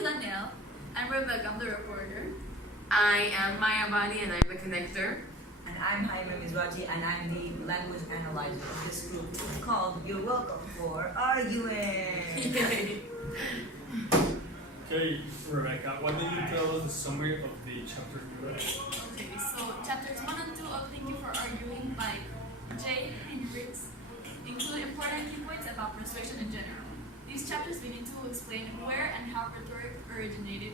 is Danielle. I'm Rebecca, I'm the reporter. I am Maya Bani and I'm the connector. And I'm Jaime Mizrachi, and I'm the language analyzer of this group called You're Welcome for Arguing. Okay, Rebecca, why don't you tell us the summary of the chapter you read? Okay, so chapters 1 and 2 of Thank You for Arguing by J. Hendricks include important key points about persuasion in general. These chapters begin to explain where and how rhetoric originated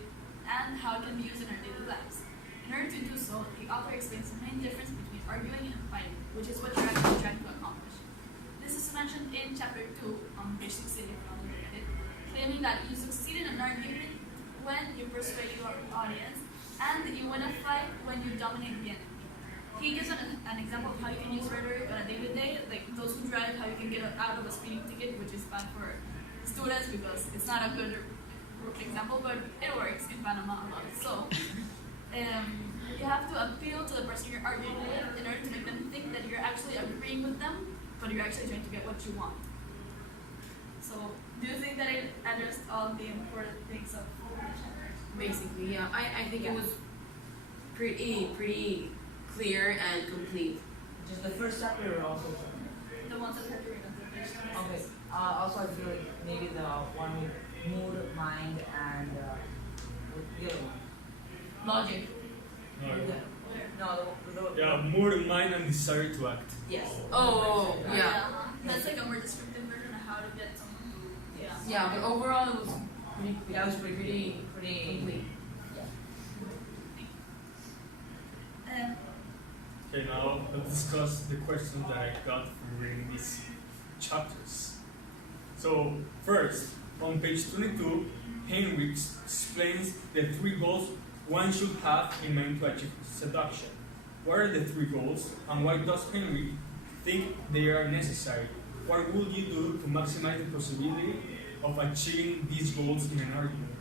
and how it can be used in our daily lives. In order to do so, the author explains the main difference between arguing and fighting, which is what you're actually trying to accomplish. This is mentioned in chapter 2 on page 16 if you want to look at it, claiming that you succeed in an argument when you persuade your audience and you win a fight when you dominate the enemy. He gives an example of how you can use rhetoric on a day-to-day, like those who drive, how you can get out of a speeding ticket, which is bad for students because it's not a good example, but it works in Panama a lot. So you have to appeal to the person you're arguing with in order to make them think that you're actually agreeing with them, but you're actually trying to get what you want. So do you think that it addressed all the important things of Basically, yeah. I think it was pretty clear and complete. Just the first chapter or also the ones that have to read on the page? okay. Also, I feel like maybe the one with mood, mind, and the other one. Logic. No, the Yeah, mood, mind, and desire to act. yes. Oh, yeah. That's like a more descriptive version of how to get someone to. Yes. Yeah, but overall it was pretty That was pretty complete. And Okay, now let's discuss the questions that I got from reading these chapters. So, first, on page 22, Heinrichs explains the 3 goals one should have in mind to achieve seduction. What are the 3 goals, and why does Heinrich think they are necessary? What would you do to maximize the possibility of achieving these goals in an argument?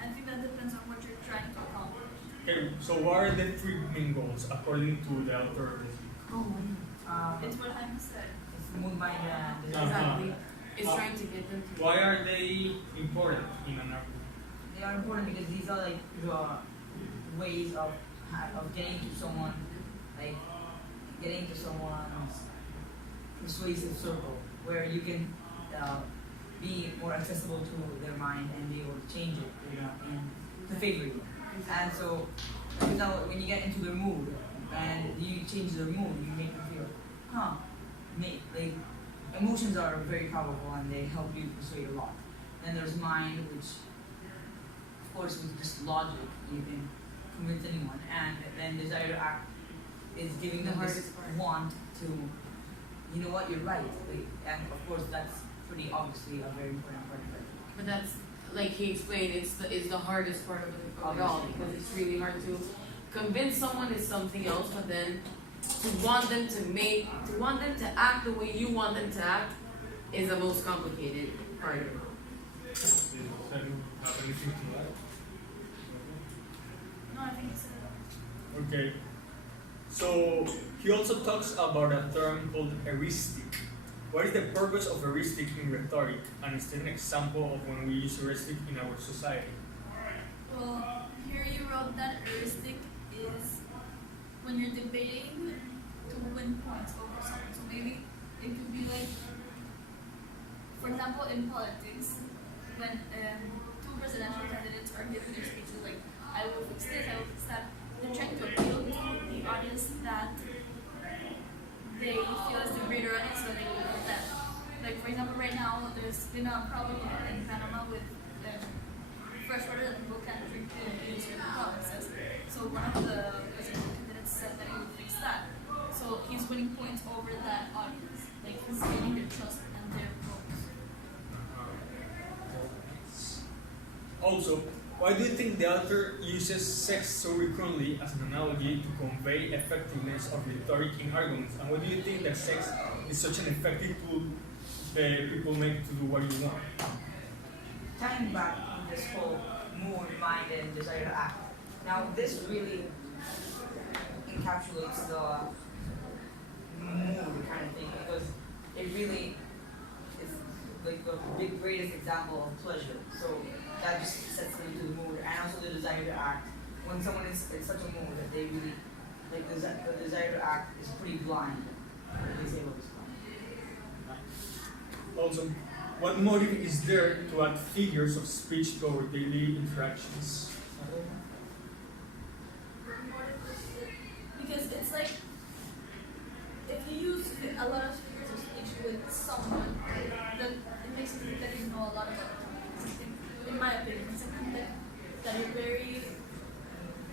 I think that depends on what you're trying to accomplish. Okay, so what are the 3 main goals according to the author of this book? It's what Jaime said. It's mood, mind, and desire. Exactly. It's trying to get them to Why are they important in an argument? They are important because these are like the ways of getting to someone, like getting to someone's persuasive circle, where you can be more accessible to their mind and be able to change it, in to favor you. And so, for example, when you get into their mood and you change their mood, you make them feel, like emotions are very powerful and they help you persuade a lot. Then there's mind, which, of course, with just logic, you can convince anyone. And then desire to act is giving them this hardest part. want to, you know what, you're right. Like, and of course, that's pretty obviously a very important part of it. But that's like he explained. It's the hardest part of it all because it's really hard to convince someone is something else, but then to want them to act the way you want them to act is the most complicated part of it. Does anyone have anything to add? No, I think it's a Okay. So he also talks about a term called heuristic. What is the purpose of heuristic in rhetoric, and is there an example of when we use heuristic in our society? Well, here you wrote that heuristic is when you're debating to win points over someone. So maybe it could be like, for example, in politics, when 2 presidential candidates are giving their speeches like, I will fix this, I will fix that, they're trying to appeal to the audience that they feel is the greater audience, so they will vote that. Like, for example, right now, there's been a problem in Panama with fresh water that people can't drink in certain provinces. So one of the presidential candidates said that he would fix that. So he's winning points over that audience. Like, he's gaining their trust and their votes. Also, why do you think the author uses sex so recurrently as an analogy to convey effectiveness of rhetoric in arguments? And why do you think that sex is such an effective tool that people make to do what you want? Tying back on this whole mood, mind, and desire to act. Now, this really encapsulates the mood kind of thing because it really is like the greatest example of pleasure. So that just sets them into the mood, and also the desire to act. When someone is in such a mood that they really like the desire to act is pretty blind. They say what is blind. Also, what motive is there to add figures of speech to our daily interactions? Because it's like if you use a lot of figures of speech with someone, then it makes you think that you know a lot about something. In my opinion, it's something that you're very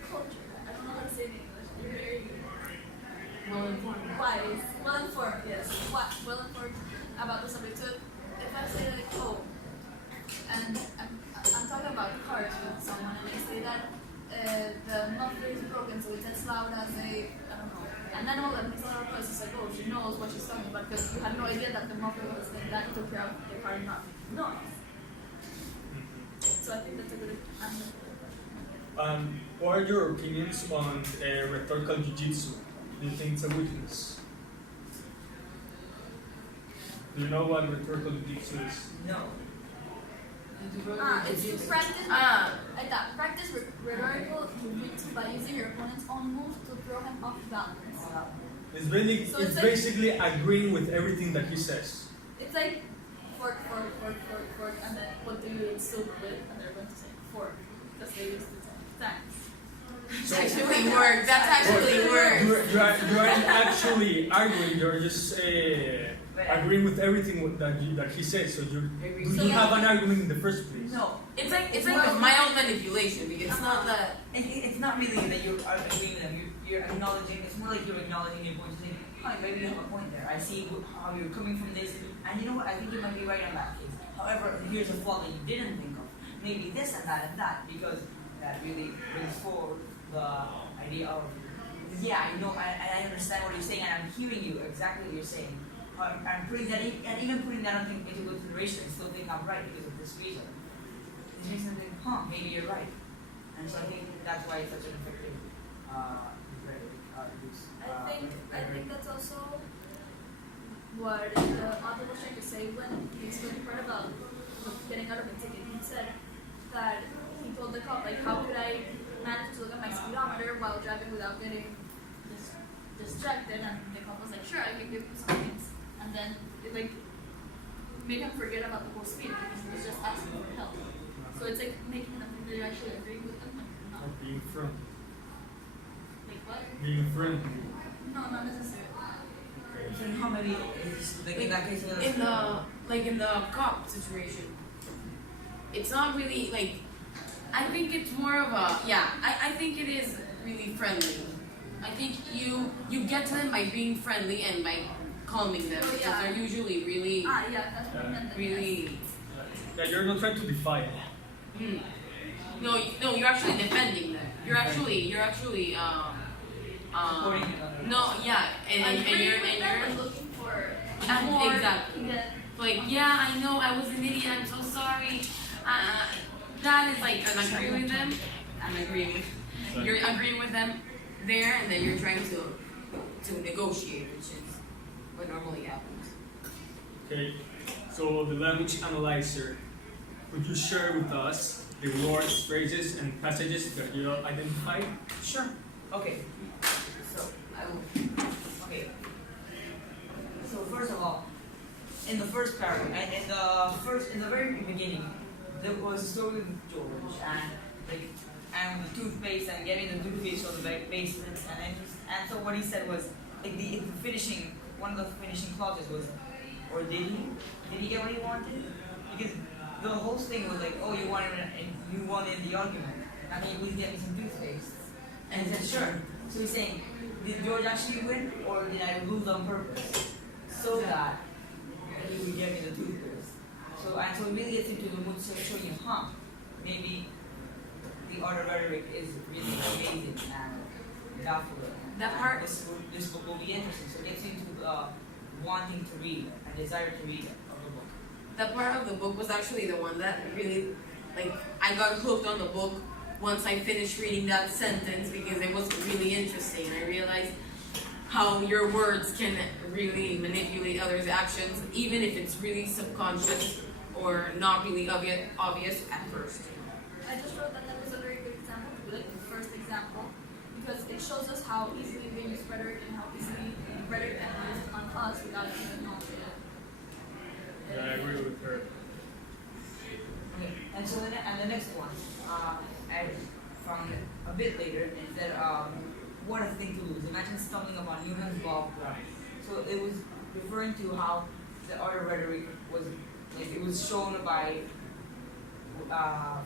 cultured. I don't know how to say it in English. You're very Well informed. wise, well informed. Yes, well informed about the subject. So if I say like, oh, and I'm talking about cars with someone, and they say that the muffler is broken, so it's as loud as a, I don't know, and then all of these other person like, oh, she knows what she's talking about because you had no idea that the muffler was like that took care of the car not noise. So I think that's a good answer. What are your opinions on rhetorical jiu-jitsu? Do you think it's a weakness? Do you know what rhetorical jiu-jitsu is? No. It's to practice like that. Practice rhetorical jiu-jitsu by using your opponent's own moves to throw him off balance. It's really, So it's it's like- basically agreeing with everything that he says. It's like fork, and then what do you soup with? And they're going to say fork because they use the thanks. That's actually works. That's actually works. You aren't actually arguing, you're just agreeing with everything that he says. So you have an argument in the first place. No. It's like a mild manipulation because it's not that. It's not really that you're agreeing with them. You're acknowledging. It's more like you're acknowledging your point. Saying, "Oh, maybe you have a point there. I see how you're coming from this, and you know what? I think you might be right on that case. However, here's a flaw that you didn't think of. Maybe this and that, because that really brings forward the idea of, yeah, you know, I understand what you're saying, and I'm hearing you exactly what you're saying. I'm putting that in, and even putting that into consideration, I still think I'm right because of this reason. This makes me think, maybe you're right. And so I think that's why it's such an effective use. I think that's also what the author was trying to say when he explained the part about getting out of the ticket. He said that he told the cop, like, how could I manage to look at my speedometer while driving without getting distracted? And the cop was like, sure, I can give you some hints. And then it like made him forget about the whole speed because he was just asking for help. So it's like making them think that you're actually agreeing with them when you're not. Being friendly. Like what? Being friendly. No, not necessarily. So how many is like in that case? In the cop situation, it's not really like. I think it's more of a I think it is really friendly. I think you get to them by being friendly and by calming them. Oh, Because yeah. they're usually really Yeah, that's what I meant. really. Yeah, you're not trying to defy it. No, you're actually defending them. You're actually Supporting them. no, yeah, and you're looking for and more. exactly. Yeah. Like, yeah, I know I was an idiot. I'm so sorry. That is like I'm agreeing with them. You're agreeing with them there, and then you're trying to negotiate, which is what normally happens. Okay, so the language analyzer, could you share with us the words, phrases, and passages that you identified? Sure. Okay. So I will. Okay. So first of all, in the first paragraph, and in the very beginning, there was a story with George and the toothpaste and getting the toothpaste from the basement, and so what he said was like the finishing, one of the finishing clauses was, or did he get what he wanted? Because the whole thing was like, oh, you wanted the argument. I mean, please get me some toothpaste. And he said, sure. So he's saying, did George actually win, or did I lose on purpose? So that he would get me the toothpaste. So it really gets into the mood to show you, maybe the art of rhetoric is really amazing and baffling. That part- This book will be interesting. So it gets into wanting to read and desire to read of the book. That part of the book was actually the one that really, like, I got hooked on the book once I finished reading that sentence because it was really interesting. I realized how your words can really manipulate others' actions, even if it's really subconscious or not really obvious at first. I just wrote that was a very good example to be like the first example because it shows us how easily they use rhetoric and how easily rhetoric can be used on us without even knowing it. Yeah, I agree with her. Okay. And so the next one, I found a bit later is that what a thing to lose. Imagine stumbling upon Newton's law of gravity. So it was referring to how the art of rhetoric was, like, it was shown by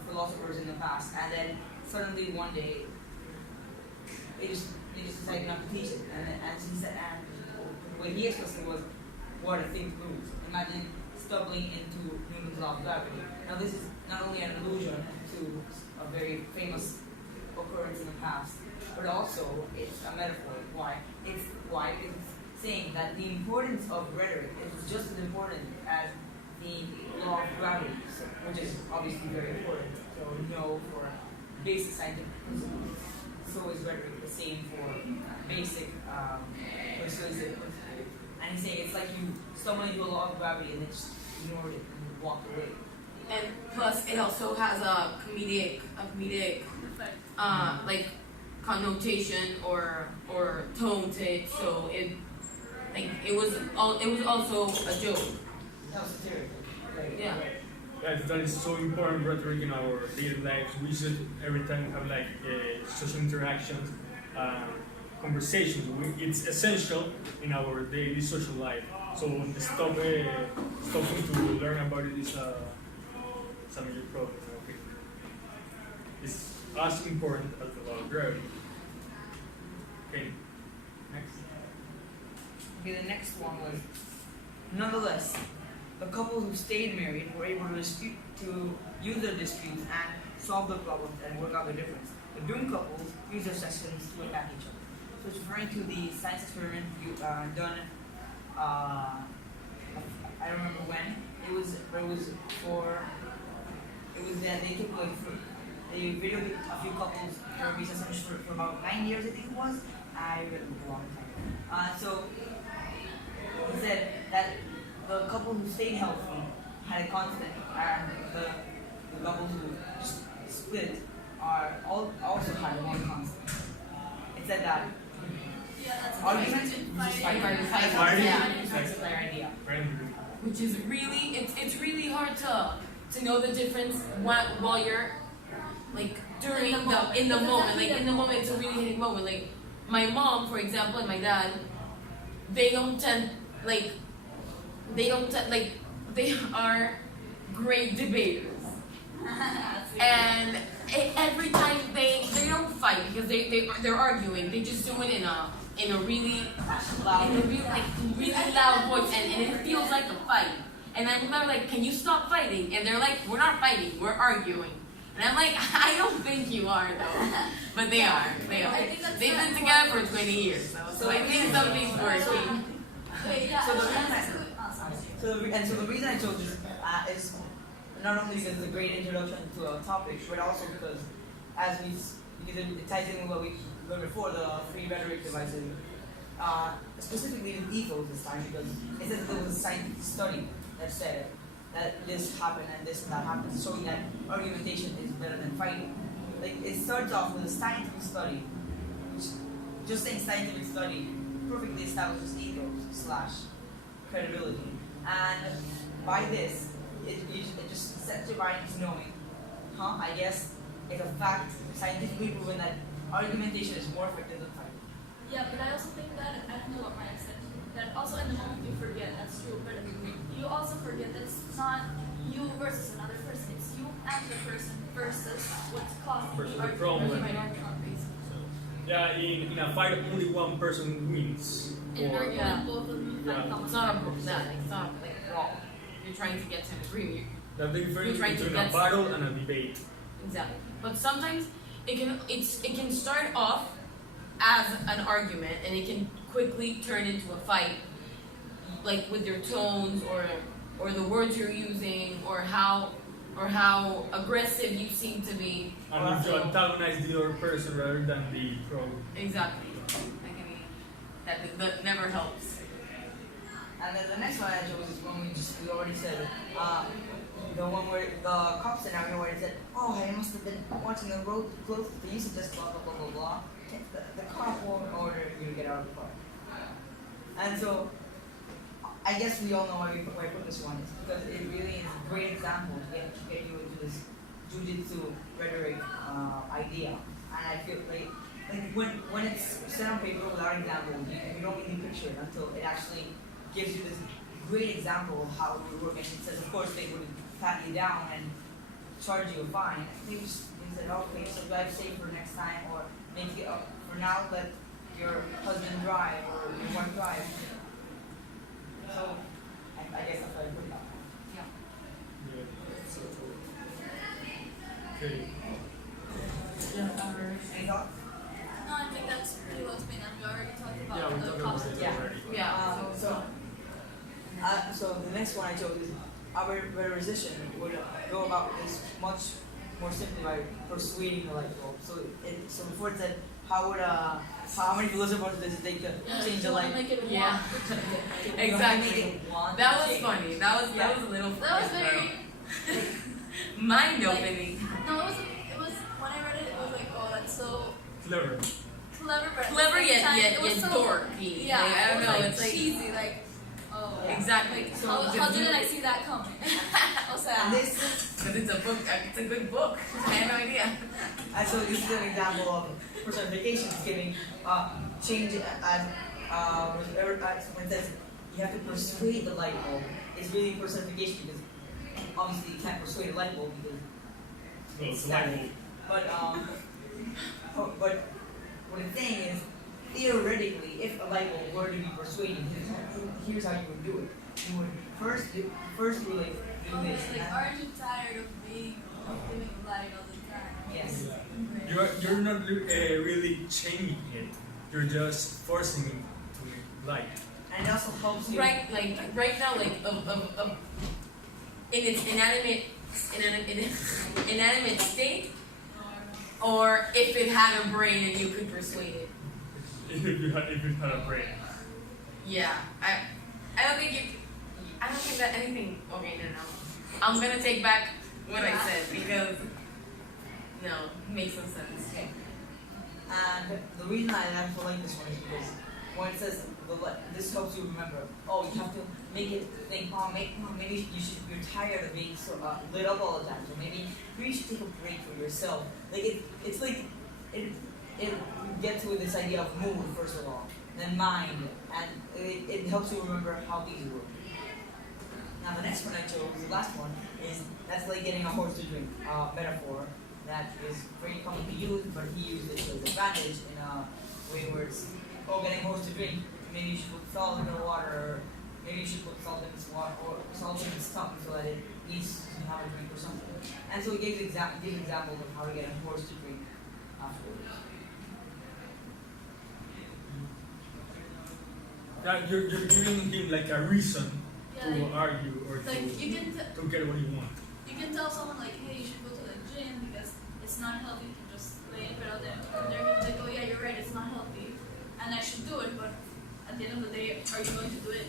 philosophers in the past, and then suddenly one day they just decided not to teach it. And he said, and what he expressed was what a thing to lose. Imagine stumbling into Newton's law of gravity. Now this is not only an allusion to a very famous occurrence in the past, but also it's a metaphor. Why? It's saying that the importance of rhetoric is just as important as the law of gravity, which is obviously very important. So for basic scientific principles. So is rhetoric the same for basic persuasive principles. And he's saying it's like you stumble into a law of gravity and then just ignored it and walked away. And plus, it also has a comedic like connotation or tone to it. So it was also a joke. That was satirical. Right. Yeah. Yeah, that is so important rhetoric in our daily lives. We should every time have like social interactions, conversations. It's essential in our daily social life. So stopping to learn about it is a major problem. Okay. It's as important as the law of gravity. Okay. Next. Okay, the next one was, nonetheless, the couple who stayed married were able to use their disputes and solve their problems and work out their difference. The doomed couples use their sessions to attack each other. So it's referring to the science experiment done. I don't remember when. It was that they took they videoed a few couples for about 9 years, I think it was. I read it a long time. So he said that the couple who stayed healthy had a constant, and the couples who just split also had one constant. It said that Yeah, that's argument fighting. Fighting. That's their idea. Which is really it's really hard to know the difference while you're like during in the moment. Like in the moment, it's a really hitting moment. Like my mom, for example, and my dad, they are great debaters. And every time they don't fight because they're arguing, they just do it in a really loud voice, and it feels like a fight. And I'm like, can you stop fighting? And they're like, we're not fighting, we're arguing. And I'm like, I don't think you are though. But they are. They've been together for 20 years, so I think something's working. Wait, yeah. So the Actually, So the reason I chose this is not only because it's a great introduction to a topic, but also because because it ties in with what we learned before, the free rhetoric devices, specifically with ethos this time, because it says that there was a scientific study that said that this happened and this and that happened, showing that argumentation is better than fighting. Like it starts off with a scientific study, which just saying scientific study perfectly establishes ethos / credibility. And by this, it just sets your mind to knowing, I guess it's a fact, scientifically proven that argumentation is more effective than fighting. yeah, but I also think that, I don't know what Maya said, that also in the moment you forget, that's true, but you also forget that it's not you versus another person, it's you and the person versus what's causing Versus the the argument. problem. Yeah, in a fight, only one person wins. In an Or argument, both of them find Yeah. common It's not ground. it's not like wrong. You're trying to get to an agreement. the difference You're trying to between a get battle something. and a debate. Exactly. But sometimes it can start off as an argument and it can quickly turn into a fight, like with your tones or the words you're using or how aggressive you seem to be. And if you antagonize the other person rather than the pro. Exactly. That never helps. And then the next one I chose is one we already said. the one where the cop scenario where it said, oh, I must have been watching the road close to use of this blah blah blah blah blah. The cop won't order you to get out of the car. And so I guess we all know why I put this one. It's because it really is a great example to get you into this jujitsu rhetoric idea. And I feel like when it's set on paper without example, you don't really picture it until it actually gives you this great example of how it would work. And it says, of course, they would pat you down and charge you a fine. They said, okay, so drive safe for next time, or make it up for now. Let your husband drive or your wife drive. So I guess that's what I put it up. Yeah. Yeah, so cool. Okay. Any thoughts? No, I think that's pretty well explained, and we already talked about Yeah, we the talked about cops. it Yeah. already. Yeah. So the next one I chose is our rhetorician would go about this much more simply by persuading the light bulb. So before it said how many philosophers does it take to change the light? Make it Yeah. one. Exactly. That was funny. That was a little. That was very. mind opening. No, it was when I read it, it was like, oh, that's so Clever. clever, but at the Clever same yet time, yet it was yet so, dorky. Yeah, Like, I don't it was know. like It's like cheesy, like, oh, Yeah. exactly. like, So how didn't I see that coming? O sea, And this is Because it's a book. It's a good book. I had no idea. and so this is an example of personification. It's giving change as when it says you have to persuade the light bulb. It's really personification because obviously you can't persuade a light bulb because Well, it's like, but what it's saying is, theoretically, if a light bulb were to be persuaded, here's how you would do it. You would first do like do okay, this. like, aren't you tired of being doing light all the time? Yes. you're not really changing it. You're just forcing it to make light. And it also helps you. Right now, like in its inanimate state, or if it had a brain and you could persuade it. If you had a brain. Yeah, I don't think that anything. Okay, no. I'm gonna take back what I said because no, it makes no sense. Okay. And the reason I actually like this one is because when it says this helps you remember. Oh, you have to make it think. Maybe you're tired of being so lit up all the time. So maybe you should take a break for yourself. Like it's like it get to this idea of mood first of all, then mind, and it helps you remember how these work. Now the next one I chose, the last one, is that's like getting a horse to drink metaphor that is very common to use, but he used it to his advantage in a way where it's getting a horse to drink. Maybe you should put salt in the water, or maybe you should put salt in its water, or salt in its tongue so that it needs to have a drink or something. And so he gave examples of how to get a horse to drink afterwards. Yeah, you're giving him like a reason Yeah, to like, argue or like you can to get what you want. you can tell someone like, hey, you should go to the gym because it's not healthy to just lay in bed all day. And they're gonna be like, oh yeah, you're right, it's not healthy, and I should do it. But at the end of the day, are you going to do it?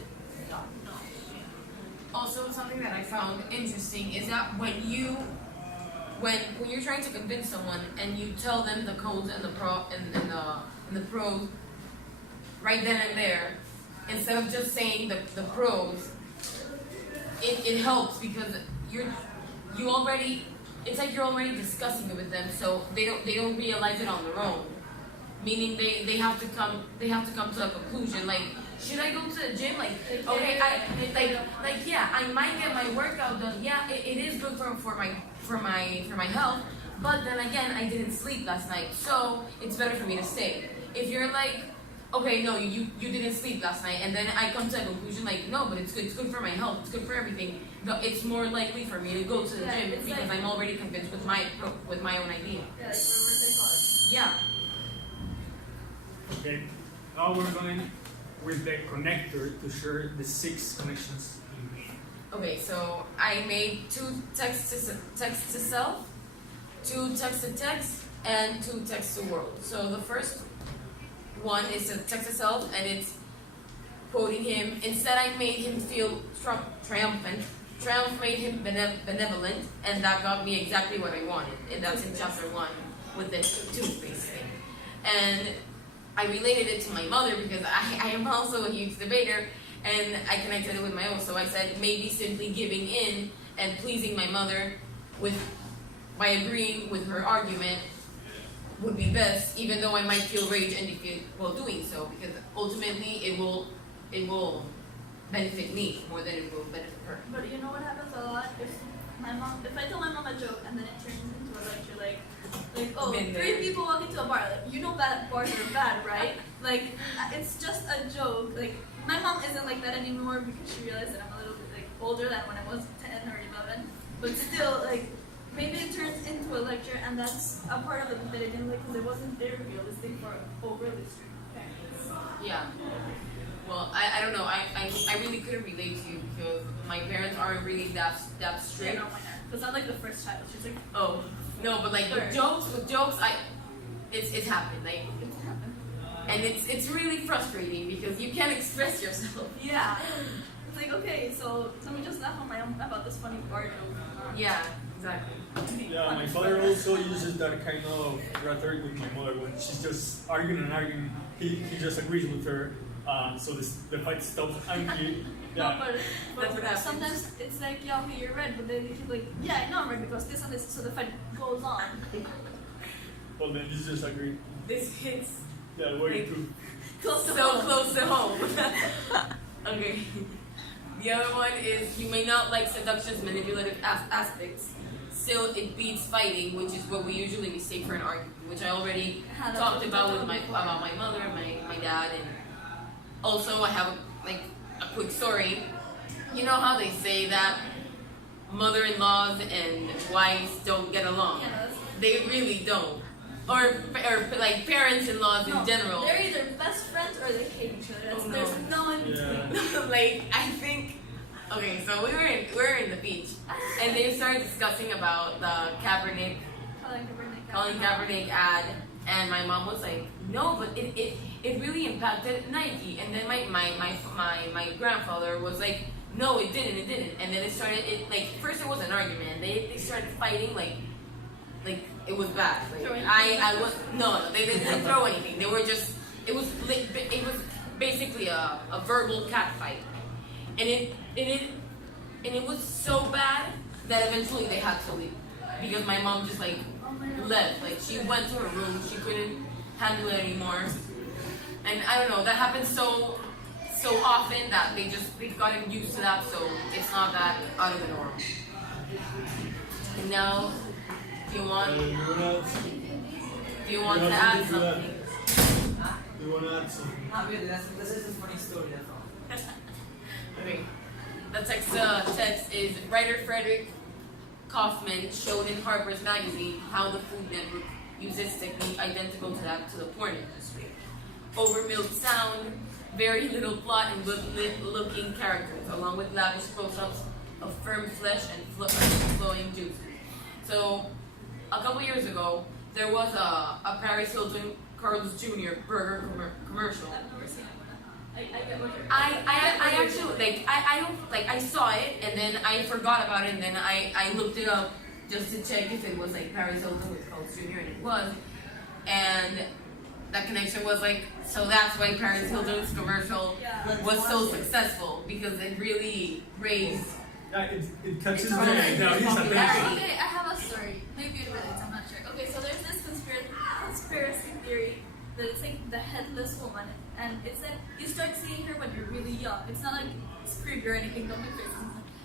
No. No. Also, something that I found interesting is that when you're trying to convince someone and you tell them the cons and the pros right then and there, instead of just saying the pros, it helps because it's like you're already discussing it with them, so they don't realize it on their own. Meaning they have to come to a conclusion. Like, should I go to the gym? Like, okay, yeah, I might get my workout done. Yeah, it is good for my health. But then again, I didn't sleep last night, so it's better for me to stay. If you're like, okay, no, you didn't sleep last night, and then I come to a conclusion like, no, but it's good for my health, it's good for everything. No, it's more likely for me to go to the Yeah, gym it's because like- I'm already convinced with my own idea. Yeah, like reverse psychology. Yeah. Okay. Now we're going with the connector to share the 6 connections you made. Okay, so I made 2 text to self, 2 text to text, and 2 text to world. So the first one is a text to self, and it's quoting him. Instead, I made him feel triumphant Triumph made him benevolent, and that got me exactly what I wanted. And that's in chapter 1 with the toothpaste thing. And I related it to my mother because I am also a huge debater, and I connected it with my own. So I said maybe simply giving in and pleasing my mother by agreeing with her argument would be best, even though I might feel rage and defeat while doing so, because ultimately it will benefit me more than it will benefit her. But you know what happens a lot? If I tell my mom a joke and then it turns into a lecture, like oh, Been there. 3 people walk into a bar, like you know bad bars are bad, right? Like it's just a joke. Like my mom isn't like that anymore because she realized that I'm a little bit like older than when I was 10 or 11. But still, like maybe it turns into a lecture, and that's a part of it that I didn't like because it wasn't very realistic for overly strict parents. Yeah. Well, I don't know. I really couldn't relate to you because my parents aren't really that strict. Because I'm like the first child. She's like, Oh no, but like with jokes, it's happened. Like it's happened. and it's really frustrating because you can't express yourself. Yeah. It's like, okay, so let me just laugh on my own about this funny bar joke. Yeah, exactly. Yeah, my father also uses that kind of rhetoric with my mother when she's just arguing and arguing. He just agrees with her, so the fight stops. And he, No, yeah, That's what happens. sometimes it's like, yeah, okay, you're red, but then they keep like, yeah, I know I'm red because this and this, so the fight goes on. well then he's just agreeing. This hits Yeah, way too. Close to so home. close to home. Okay. The other one is you may not like seduction's manipulative aspects. Still, it beats fighting, which is what we usually mistake for an argument, which I already talked about with my mother, my dad, and also I have a quick story. You know how they say that mother-in-laws and wives don't get along? Yes. They really don't. Or like parents-in-laws in general. They're either best friends or they hate each other. Oh, no. There's no in between. Yeah. Like I think, okay, so we were in the beach, and they started discussing about the Kaepernick, Colin Kaepernick ad, and my mom was like, no, but it really impacted Nike, and then my grandfather was like, no, it didn't, and then first it was an argument, they started fighting like it was bad. Like, Throwing I was no, they didn't throw anything. They were just it was basically a verbal cat fight, and it was so bad that eventually they had to leave because my mom just like left. Like she went to her room, she couldn't handle it anymore, and I don't know. That happens so often that they've gotten used to that, so it's not that out of the norm. And now. Do you want to add something? Do you want to add something? Not really. That's just a funny story. That's all. Okay. The text is writer Frederick Kaufman showed in Harper's Magazine how the Food Network uses technique identical to that to the porn industry. Over-milled sound, very little plot, and good-looking characters, along with lavish close-ups of firm flesh and flowing juices. So, a couple years ago, there was a Paris Hilton Carl's Jr. burger commercial. I've never seen it. I get what you're I actually I saw it and then I forgot about it and then I looked it up just to check if it was like Paris Hilton with Carl's Jr. and it was, and that connection was like, so that's why Paris Hilton's commercial was so successful because it really raised. Yeah, it catches It's the alright. now his attention. Okay, I have a story. Maybe it relates, I'm not sure. Okay, so there's this conspiracy theory that it's like the headless woman, and it's that you start seeing her when you're really young. It's not like it's creepy or anything, don't make faces.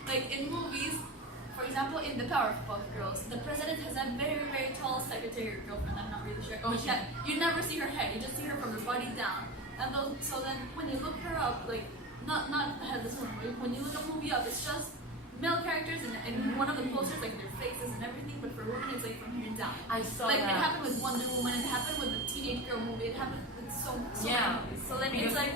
Like in movies, for example, in the Powerpuff Girls, the president has a very, very tall secretary or girlfriend, I'm not really sure. But you never see her head, you just see her from her body down. And so then when you look her up, like, not the headless woman, but when you look a movie up, it's just male characters and one of the posters, like their faces and everything, but for women it's like from here down. I saw Like that. it happened with Wonder Woman, it happened with the Teenage Girl movie, it happened with so Yeah. many movies. So then Because- it's like,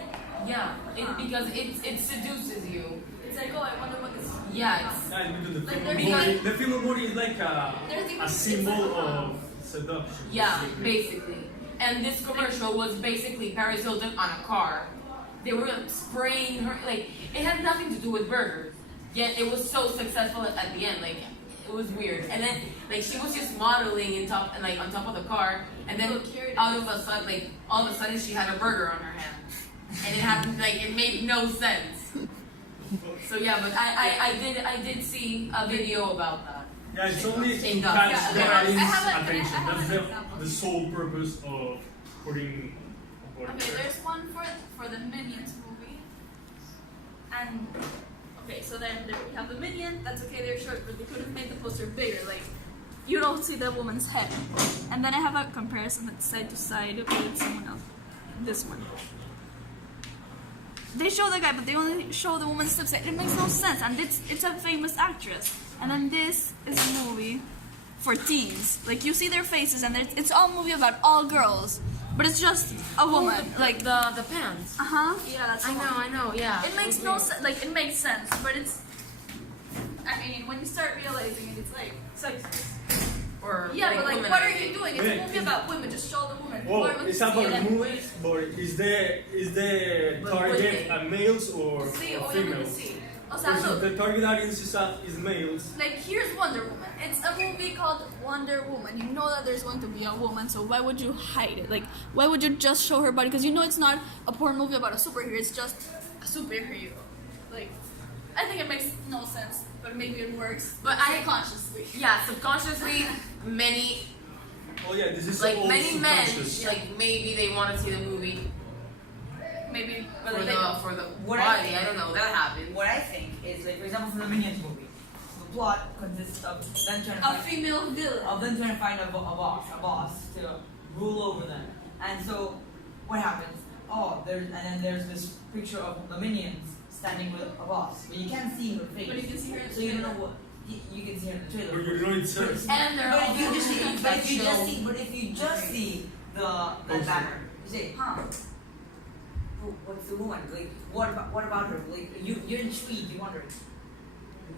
because it seduces you. it's like, oh, I wonder what this. Yeah, it's- Yeah, because the Like, female there's body, the female body is like There's even- a symbol of seduction. Yeah, basically. And this commercial was basically Paris Hilton on a car. They were spraying her, like, it had nothing to do with burgers. yet it was so successful at the end. Like it was weird. And then like she was just modeling in top and like on top of the car, and then out of a sudden, like all of a sudden, she had a burger on her hand, and it happened like it made no sense. So yeah, but I did see a video about that. Yeah, it's only In the- catch yeah, the I audience have an attention. That's example. the sole purpose of putting a body Okay, there. there's one for the Minions movie, and okay, so then there we have the Minion. That's okay, they're short, but they could have made the poster bigger. Like you don't see the woman's head. And then I have a comparison that's side to side with someone else. This one. They show the guy, but they only show the woman's lips. It makes no sense, and it's a famous actress. And then this is a movie for teens. Like you see their faces, and it's all a movie about all girls, but it's just a woman. Like the pants. yeah, that's the one. I know, yeah. It makes no sense. Like it makes sense, but it's. I mean, when you start realizing it, it's like sexist. Or Yeah, but like, what are womanizing. you doing? It's a movie about women. Just show the woman. Well, Why would it's you see about it? movies, but is the But target women. males or Sí, obviamente females? sí. O sea, Because look, the target audience is males. like here's Wonder Woman. It's a movie called Wonder Woman. You know that there's going to be a woman, so why would you hide it? Like, why would you just show her body? Because you know it's not a porn movie about a superhero. It's just a superhero. Like, I think it makes no sense, but maybe it works. But consciously. Yeah, subconsciously, many Oh yeah, this is like all many men, subconscious. like maybe they want to see the movie Maybe, but for they the What body. I- I don't know. That happens. What I think is, like, for example, for the Minions movie, the plot consists of them trying to a find, female villain. a boss to rule over them. And so, what happens? There's this picture of the Minions standing with a boss, but you can't see her face. But you can see her in the So you don't know trailer. what you can see her in the trailer. But you know it's her. And they're all But if you just see, movies but that if you show- just see, but if you just see the Poster. banner, you say, huh? What's the woman like? What about her? Like you're intrigued. You wonder,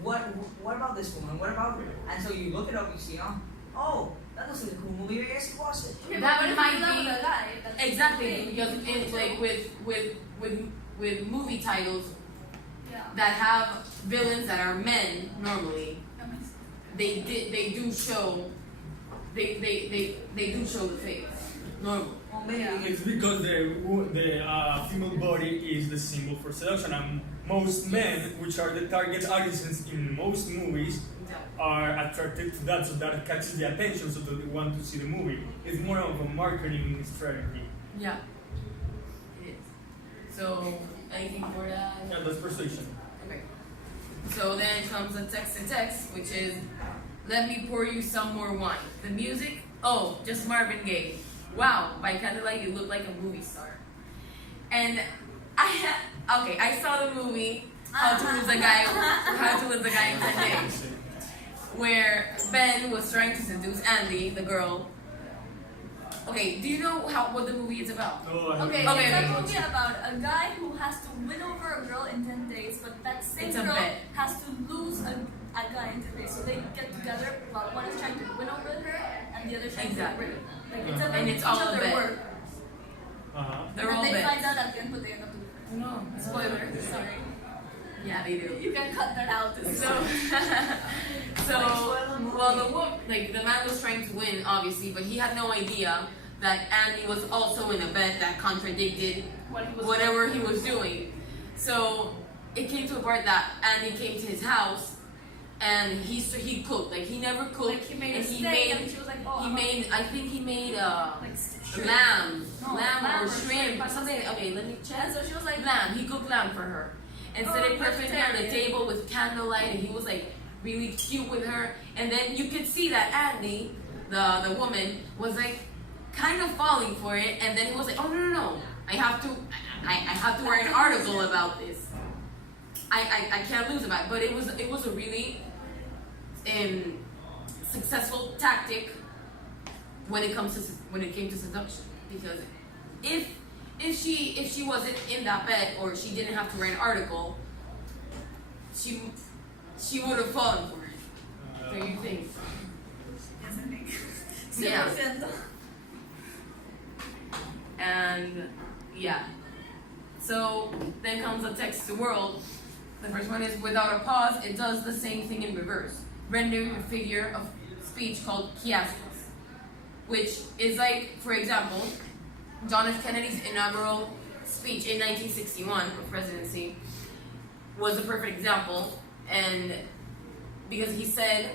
what about this woman? What about her? And so you look it up. You see, oh, that looks like a cool movie. I guess you watch it. Okay, That but what if might you love be- the guy? That's Exactly, the thing. because it's like with movie titles Yeah. that have villains that are men normally, That makes sense. they do show they do show the face normally. Well, maybe Yeah. because It's because the female body is the symbol for seduction, and most men, which are the target audiences in most movies, are attracted to that, so that catches the attention, so that they want to see the movie. It's more of a marketing strategy. Yeah, it is. So anything for that? Yeah, that's persuasion. Okay. So then comes the text and text, which is let me pour you some more wine. The music, oh, just Marvin Gaye. Wow, by candlelight you look like a movie star. And I saw the movie How to Lose a Guy in 10 Days, where Ben was trying to seduce Andy, the girl. Okay, do you know what the movie is about? No, I haven't Okay, Okay, it's okay. a movie about a guy who has to win over a girl in 10 days, but that same It's a girl bet. has to lose a guy in 10 days. So they get together while one is trying to win over her and the other trying Exactly. to get rid of them. Like, it's a And it's all each a other bet. work. Uh-huh. They're and all then they bets. find out at the end, but they end up doing it. No, Spoiler, sorry. Yeah, they do. You can cut that out. So, well, the man was trying to win, obviously, but he had no idea that Andy was also in a bet that contradicted whatever he was doing. So it came to a part that Andy came to his house and he cooked. Like he never cooked. Like he made and a steak and she was like, oh, I think he made like shrimp. lamb lamb or or shrimp or shrimp. something. Okay, let me check. And so she was like, Lamb. He cooked lamb for her and set Oh, it perfectly on the vegetarian. table with candlelight, and he was like really cute with her. And then you could see that Andy, the woman, was like kind of falling for it. And then he was like, oh no, I have to write an article about this. I can't lose about it. But it was a really successful tactic when it came to seduction, because if she wasn't in that bed or she didn't have to write an article, she would have fallen for it. Do you think? Yes, I think. Yeah. 100%. And yeah. So then comes the text to world, The first one is without a pause, it does the same thing in reverse, rendering a figure of speech called chiasmus, which is like, for example, John F. Kennedy's inaugural speech in 1961 for presidency was a perfect example, and because he said,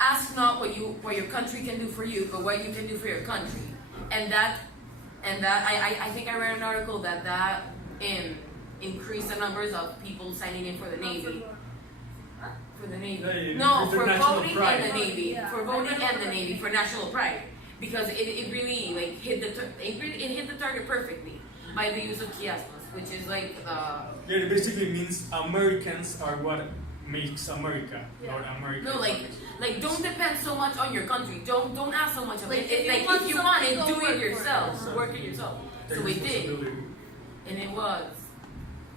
"Ask not what your country can do for you, but what you can do for your country," and that I think I read an article that increased the numbers of people signing in for the Navy. For the Navy. Yeah, No, for for national voting pride. and the Navy. Yeah. For voting and the Navy for national pride, because it really like hit it hit the target perfectly by the use of chiasmus, which is like the Yeah, it basically means Americans are what makes America, not America. no like don't depend so much on your country. Don't ask so much of Like, it. if you Like want if you want it, something, do go work it for it. yourself. Yeah. Work it yourself. Take So we did, responsibility. and it was.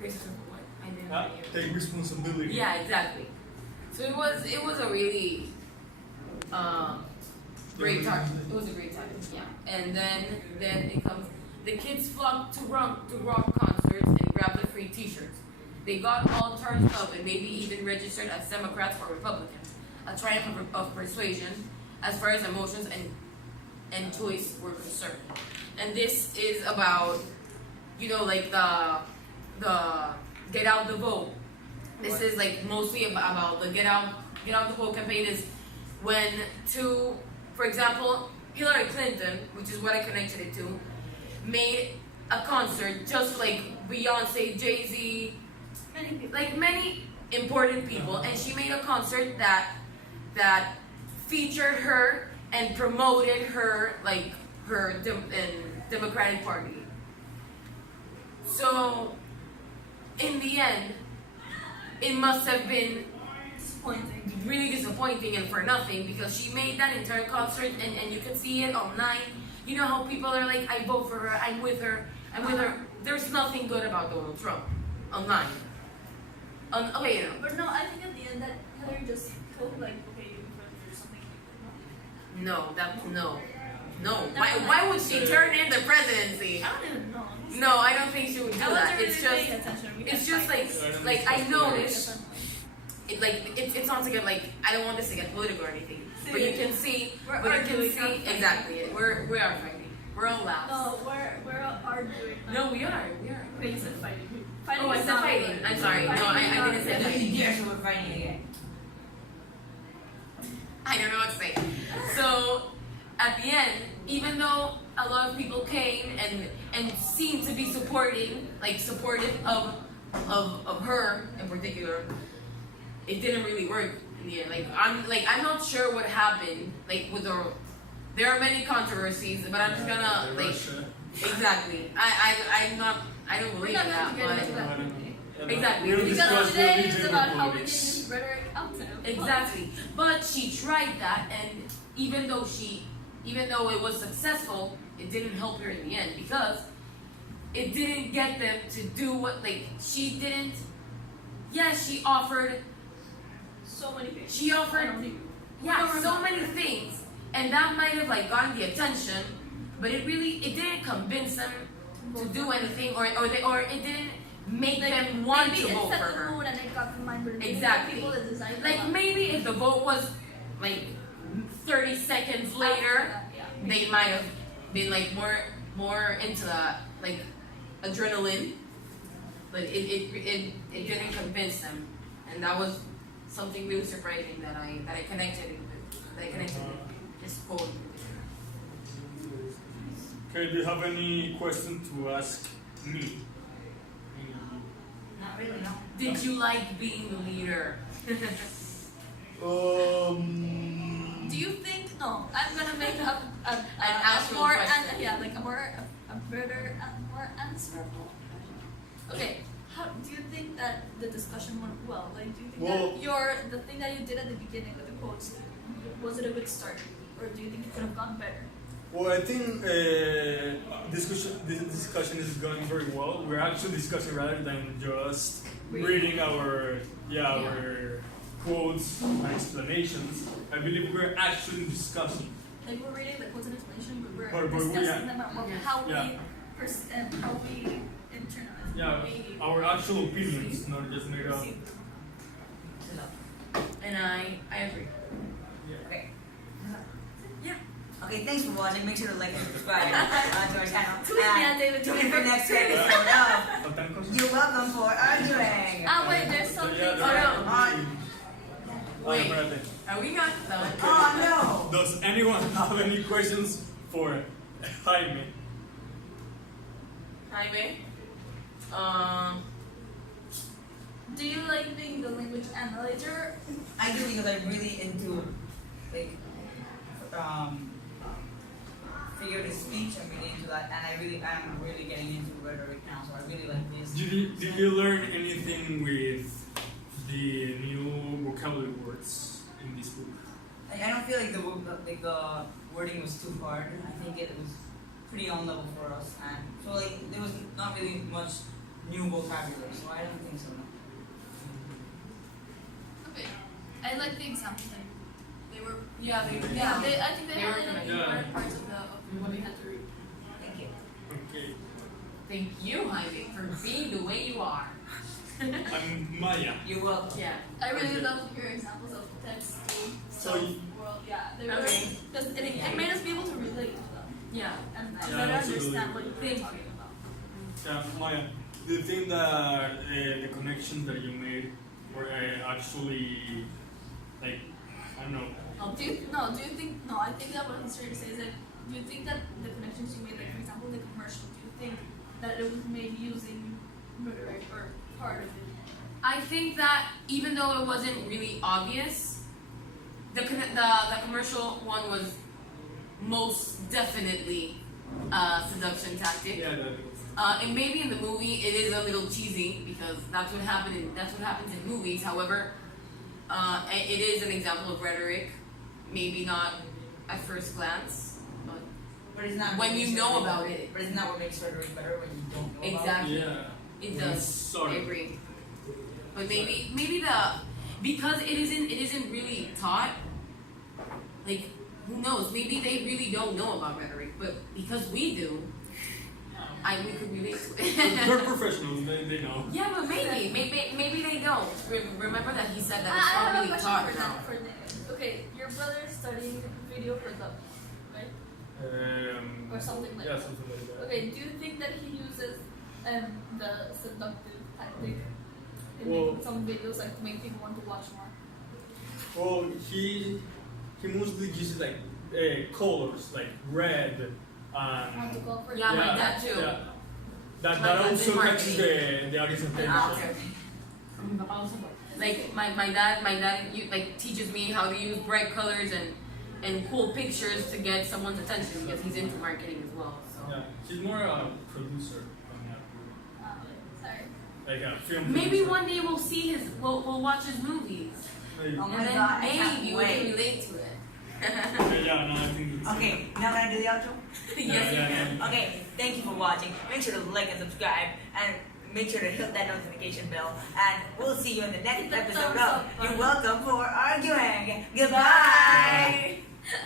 What? I didn't Huh? hear. Take responsibility. Yeah, exactly. So it was a really great time. It was a great time. Yeah. And then it comes the kids flocked to rock concerts and grabbed the free t-shirts. They got all charged up and maybe even registered as Democrats or Republicans. A triumph of persuasion as far as emotions and choice were concerned. And this is about, like the get out the vote. This is like mostly about the get out the vote campaign is when for example, Hillary Clinton, which is what I connected it to, made a concert just like Beyonce, Jay-Z, Many people. like many important people, and she made a concert that featured her and promoted her Democratic Party. So in the end, it must have been Disappointing. really disappointing and for nothing, because she made that entire concert and you can see it online. You know how people are like, I vote for her, I'm with her. There's nothing good about Donald Trump online. Okay, But no, I think at the end that Hillary just told like, okay, you voted for something. no. Why would she turn in the presidency? I don't even know. No, I don't think she would do I that. wasn't really It's just paying attention. We it's can just fight. like I noticed it sounds like I don't want this to get political or anything, but you can see We're but you arguing, can not see fighting. exactly we are fighting. We're all laughs. No, we're arguing. No, we are. Okay, you said fighting. Fighting Oh, I is said not fighting. good. I'm sorry. No, Fighting is I not didn't say good. fighting. Yes, we're fighting again. I don't know what to say. So at the end, even though a lot of people came and seemed to be supportive of her in particular, it didn't really work in the end. I'm not sure what happened. There are many controversies, but I'm just gonna Russia. exactly. I don't We're believe not in going to get that, into that. but exactly. We'll Because discuss today is religion about or how we can politics. use rhetoric out to Exactly. But she tried that, and even though it was successful, it didn't help her in the end, because it didn't get them to do what she didn't. Yes, she offered. So many things. She offered. I don't think- Yeah, don't so remember. many things, and that might have gotten the attention, but it didn't convince them to do anything, or it didn't make them want maybe to it vote set for the her. mood and it got the mind, but it didn't Exactly. get people to decide. Maybe if the vote was 30 seconds later, they might have been more into that adrenaline, but it didn't convince them, and that was something really surprising that I connected it with. That I connected with this quote. Okay, do you have any question to ask me? Not really, no. Did you like being the leader? Do you think? No, I'm gonna make up An actual more question. a better more answerable. Okay, how do you think that the discussion went well? Do you think that the thing that you did at the beginning with the quotes, was it a good start, or do you think it could have gone better? Well, I think this discussion is going very well. We're actually discussing rather than just reading our quotes and explanations. I believe we're actually discussing. We're reading the quotes and explanation, but But we're we- discussing them about how Yeah. how we internalize. Yeah, our actual opinions, not just made up. seduction. And I agree. Okay. Yeah. Okay, thanks for watching. Make sure to like and subscribe to our channel. Tweet me at David tune in for Twitter. next episode of Faltan cosas. You're Welcome for Arguing. Ah, wait, there's something. Yeah, Oh, no. Wait. Espérate. Are we got done? Oh Does anyone have any questions for Jaime? Jaime? Do you like being the language analyzer? no! I do because I'm really into like figurative speech. I'm really into that, and I'm really getting into rhetoric now. So I really like this. Did you learn anything with the new vocabulary words in this book? Like, I don't feel like the wording was too hard. I think it was pretty on level for us, and so like there was not really much new vocabulary. So I don't think so. No. Okay. I like the examples. They were. Yeah, they I think they They were had connected. important parts of what we had to read. Thank you. Okay. Thank you, Jaime, for being the way you are. I'm Maya. You're welcome. Yeah. I really love your examples of text too. So you- world, yeah, they were Okay. because it made us be able to relate to them Yeah. and Yeah, better absolutely. understand what you're talking about. Yeah, Maya. Do you think that the connections that you made were actually like I don't know? Do you think I think that what he's trying to say is that do you think that the connections you made, like for example the commercial, do you think that it was made using rhetoric or part of it? I think that even though it wasn't really obvious, the commercial one was most definitely a seduction tactic. Yeah, that And maybe in the movie it is a little cheesy because that's what happens in movies. However, it is an example of rhetoric. Maybe not at first glance, but But it's not. when what you makes know rhetoric about better. it. But isn't that what makes rhetoric better when you don't know Exactly. yeah. It When does. it's sort I of- agree. But maybe because it isn't really taught. Like who knows? Maybe they really don't know about rhetoric, but because we do, we could relate to They're it. professionals. They know. Yeah, but maybe they don't. Remember that he said that I it's have not a really question taught for now. that. For that. Okay, your brother's studying video production, right? Or something like Yeah, that. something like that. Okay, do you think that he uses the seductive tactic in Well- making some videos like to make people want to watch more? Well, he mostly uses like colors, like red Want to and go for Yeah, my dad too. yeah. That My dad's also in catches the audience attention. Ah, okay. Like my dad like teaches me how to use bright colors and cool pictures to get someone's attention because he's into marketing as well. So Yeah, he's more a producer than Sorry. like a film. maybe producer. one day we'll watch his movies Maybe. Oh my and then God, I can't maybe we can wait. relate to it. Yeah, no, I think it's Okay, now can I do the outro? Yes. Yeah. Okay, thank you for watching. Make sure to like and subscribe, and make sure to hit that notification bell. And we'll see you in the next Hit the episode thumbs of up You're button. Welcome for Arguing. Goodbye.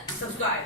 Subscribe.